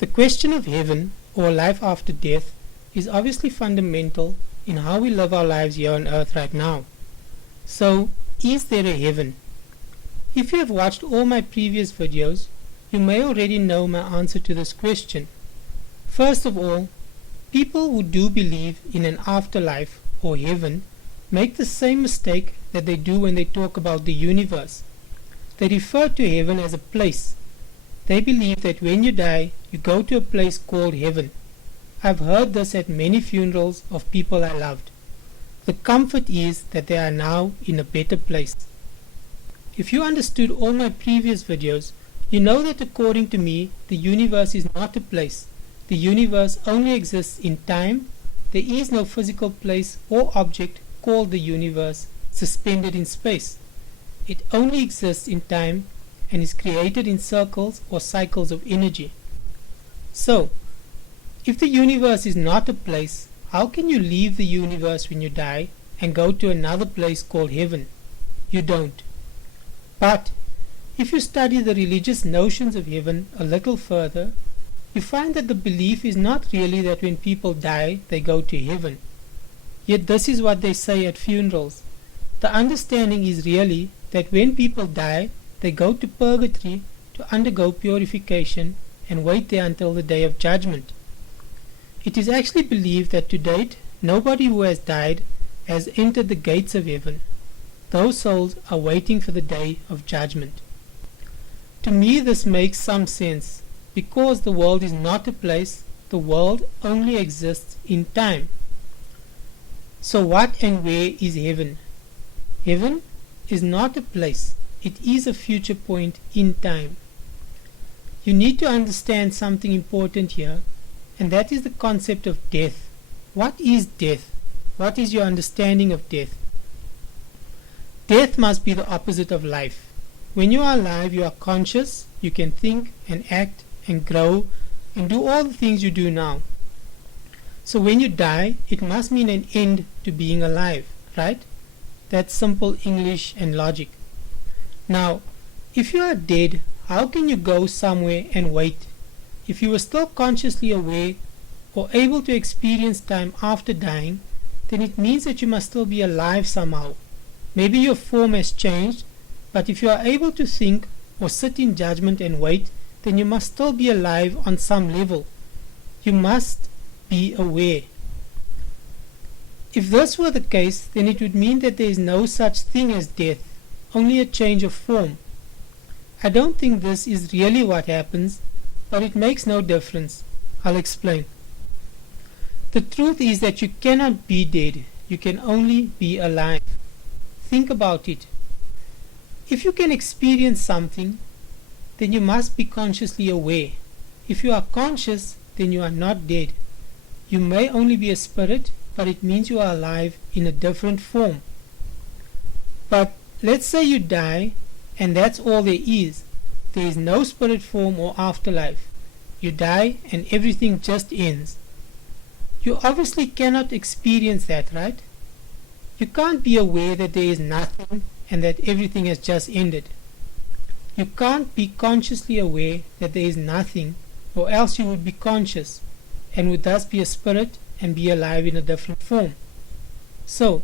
The question of heaven or life after death is obviously fundamental in how we live our lives here on earth right now. So, is there a heaven? If you have watched all my previous videos, you may already know my answer to this question. First of all, people who do believe in an afterlife or heaven make the same mistake that they do when they talk about the universe. They refer to heaven as a place. They believe that when you die, you go to a place called heaven. I've heard this at many funerals of people I loved. The comfort is that they are now in a better place. If you understood all my previous videos, you know that according to me, the universe is not a place. The universe only exists in time. There is no physical place or object called the universe suspended in space. It only exists in time and is created in circles or cycles of energy. So, if the universe is not a place, how can you leave the universe when you die and go to another place called heaven? You don't. But if you study the religious notions of heaven a little further, you find that the belief is not really that when people die, they go to heaven. Yet this is what they say at funerals. The understanding is really that when people die, they go to purgatory to undergo purification and wait there until the day of judgment. It is actually believed that to date, nobody who has died has entered the gates of heaven. Those souls are waiting for the day of judgment. To me, this makes some sense, because the world is not a place, the world only exists in time. So what and where is heaven? Heaven is not a place, it is a future point in time. You need to understand something important here, and that is the concept of death. What is death? What is your understanding of death? Death must be the opposite of life. When you are alive, you are conscious, you can think and act and grow and do all the things you do now. So when you die, it must mean an end to being alive, right? That's simple English and logic. Now, if you are dead, how can you go somewhere and wait? If you were still consciously aware or able to experience time after dying, then it means that you must still be alive somehow. Maybe your form has changed, but if you are able to think or sit in judgment and wait, then you must still be alive on some level. You must be aware. If this were the case, then it would mean that there is no such thing as death, only a change of form. I don't think this is really what happens, but it makes no difference. I'll explain. The truth is that you cannot be dead, you can only be alive. Think about it. If you can experience something, then you must be consciously aware. If you are conscious, then you are not dead. You may only be a spirit, but it means you are alive in a different form. But let's say you die, and that's all there is. There is no spirit form or afterlife. You die and everything just ends. You obviously cannot experience that, right? You can't be aware that there is nothing and that everything has just ended. You can't be consciously aware that there is nothing, or else you would be conscious and would thus be a spirit and be alive in a different form. So,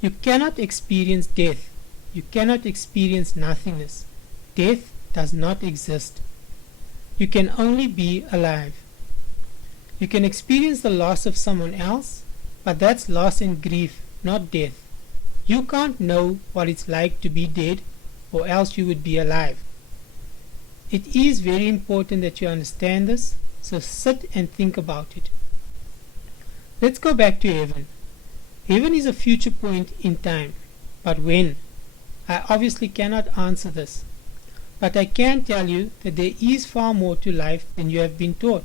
you cannot experience death. You cannot experience nothingness. Death does not exist. You can only be alive. You can experience the loss of someone else, but that's loss and grief, not death. You can't know what it's like to be dead, or else you would be alive. It is very important that you understand this, so sit and think about it. Let's go back to heaven. Heaven is a future point in time, but when? I obviously cannot answer this, but I can tell you that there is far more to life than you have been taught.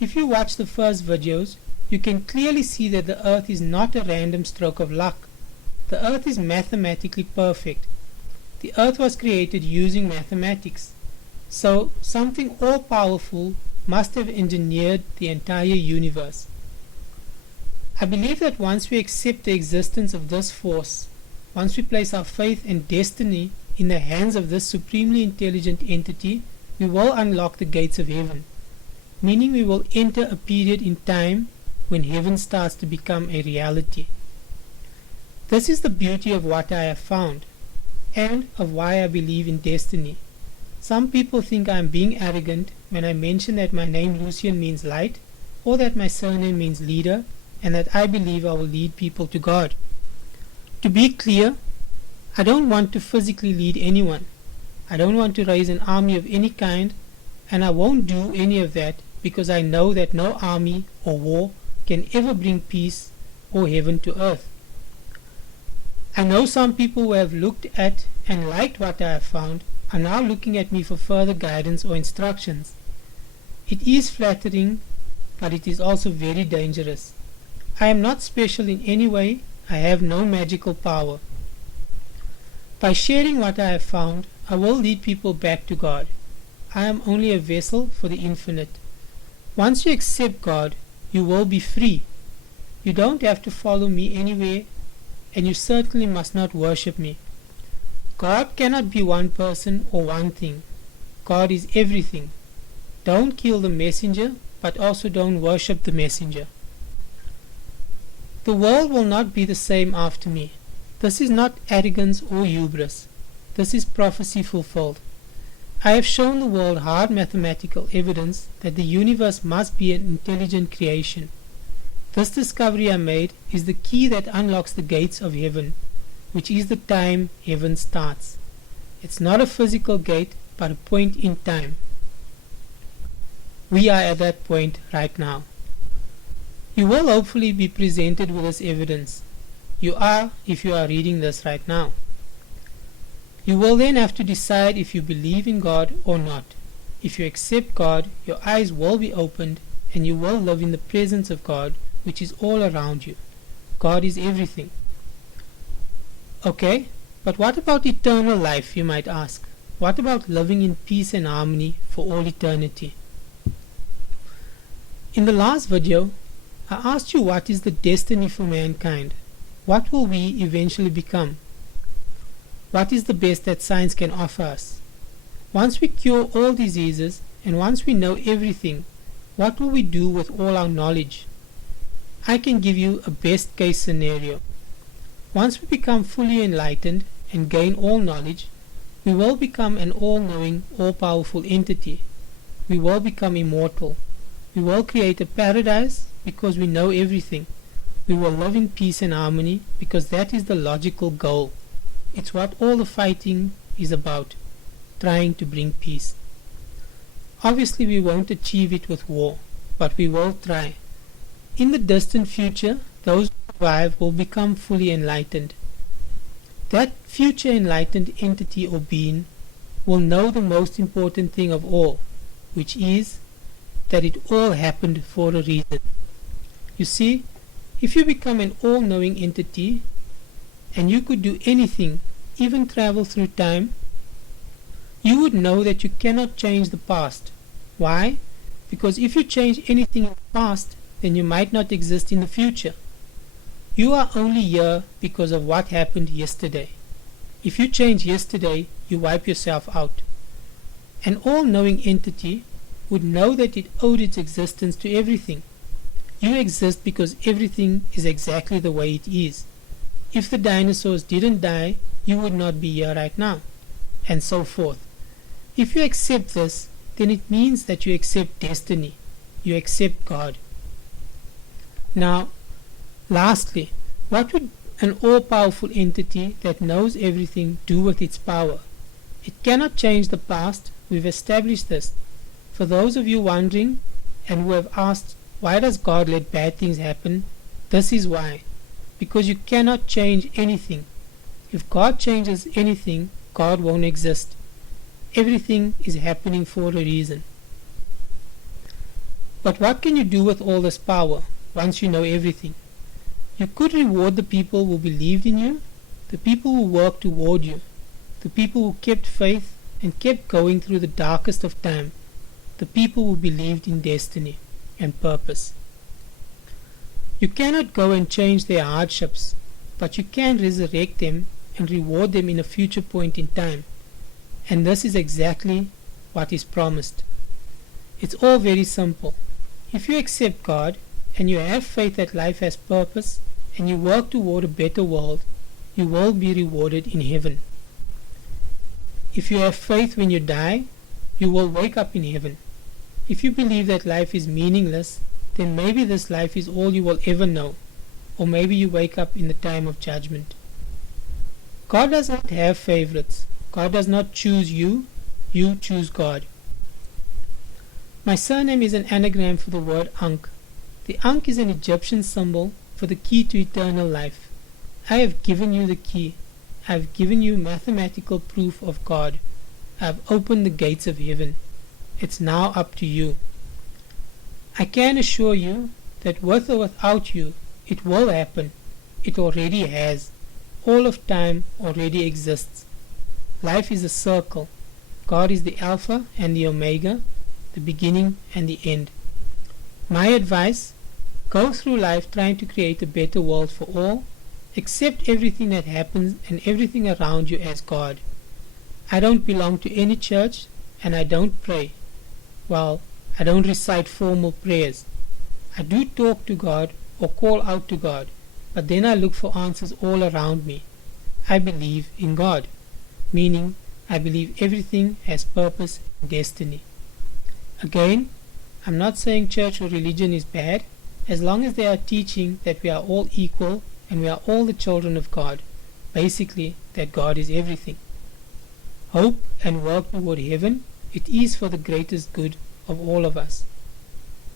If you watch the first videos, you can clearly see that the earth is not a random stroke of luck. The earth is mathematically perfect. The earth was created using mathematics. So something all-powerful must have engineered the entire universe. I believe that once we accept the existence of this force, once we place our faith and destiny in the hands of this supremely intelligent entity, we will unlock the gates of heaven. meaning we will enter a period in time when heaven starts to become a reality. This is the beauty of what I have found, and of why I believe in destiny. Some people think I am being arrogant when I mention that my name Lucian means light, or that my surname means leader, and that I believe I will lead people to God. To be clear, I don't want to physically lead anyone. I don't want to raise an army of any kind, and I won't do any of that because I know that no army or war can ever bring peace or heaven to earth. I know some people who have looked at and liked what I have found are now looking at me for further guidance or instructions. It is flattering, but it is also very dangerous. I am not special in any way. I have no magical power. By sharing what I have found, I will lead people back to God. I am only a vessel for the infinite. Once you accept God, you will be free. You don't have to follow me anywhere, and you certainly must not worship me. God cannot be one person or one thing. God is everything. Don't kill the messenger, but also don't worship the messenger. The world will not be the same after me. This is not arrogance or hubris. This is prophecy fulfilled. I have shown the world hard mathematical evidence that the universe must be an intelligent creation. This discovery I made is the key that unlocks the gates of heaven, which is the time heaven starts. It's not a physical gate, but a point in time. We are at that point right now. You will hopefully be presented with this evidence. You are if you are reading this right now. You will then have to decide if you believe in God or not. If you accept God, your eyes will be opened and you will live in the presence of God, which is all around you. God is everything. Okay, but what about eternal life, you might ask? What about living in peace and harmony for all eternity? In the last video, I asked you what is the destiny for mankind. What will we eventually become? What is the best that science can offer us? Once we cure all diseases and once we know everything, what will we do with all our knowledge? I can give you a best case scenario. Once we become fully enlightened and gain all knowledge, we will become an all-knowing, all-powerful entity. We will become immortal. We will create a paradise because we know everything. We will live in peace and harmony because that is the logical goal. It's what all the fighting is about, trying to bring peace. Obviously we won't achieve it with war, but we will try. In the distant future, those who survive will become fully enlightened. That future enlightened entity or being will know the most important thing of all, which is that it all happened for a reason. You see, if you become an all-knowing entity and you could do anything, even travel through time, you would know that you cannot change the past. Why? Because if you change anything in the past, then you might not exist in the future. You are only here because of what happened yesterday. If you change yesterday, you wipe yourself out. An all-knowing entity would know that it owed its existence to everything. You exist because everything is exactly the way it is. If the dinosaurs didn't die, you would not be here right now, and so forth. If you accept this, then it means that you accept destiny. You accept God. Now, lastly, what would an all-powerful entity that knows everything do with its power? It cannot change the past. We've established this. For those of you wondering and who have asked, why does God let bad things happen? This is why. Because you cannot change anything. If God changes anything, God won't exist. Everything is happening for a reason. But what can you do with all this power once you know everything? You could reward the people who believed in you, the people who worked toward you, the people who kept faith and kept going through the darkest of time, the people who believed in destiny and purpose. You cannot go and change their hardships, but you can resurrect them and reward them in a future point in time. And this is exactly what is promised. It's all very simple. If you accept God and you have faith that life has purpose and you work toward a better world, you will be rewarded in heaven. If you have faith when you die, you will wake up in heaven. If you believe that life is meaningless, then maybe this life is all you will ever know, or maybe you wake up in the time of judgment. God does not have favorites. God does not choose you, you choose God. My surname is an anagram for the word Ankh. The Ankh is an Egyptian symbol for the key to eternal life. I have given you the key. I have given you mathematical proof of God. I have opened the gates of heaven. It's now up to you. I can assure you that with or without you, it will happen. It already has. All of time already exists. Life is a circle. God is the Alpha and the Omega, the beginning and the end. My advice, go through life trying to create a better world for all. Accept everything that happens and everything around you as God. I don't belong to any church and I don't pray. Well, I don't recite formal prayers. I do talk to God or call out to God, but then I look for answers all around me. I believe in God, meaning I believe everything has purpose and destiny. Again, I'm not saying church or religion is bad, as long as they are teaching that we are all equal and we are all the children of God, basically that God is everything. Hope and work toward heaven, it is for the greatest good of all of us.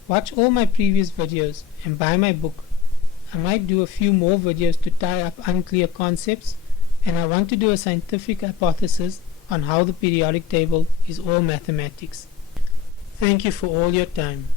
Watch all my previous videos and buy my book. I might do a few more videos to tie up unclear concepts, and I want to do a scientific hypothesis on how the periodic table is all mathematics. Thank you for all your time.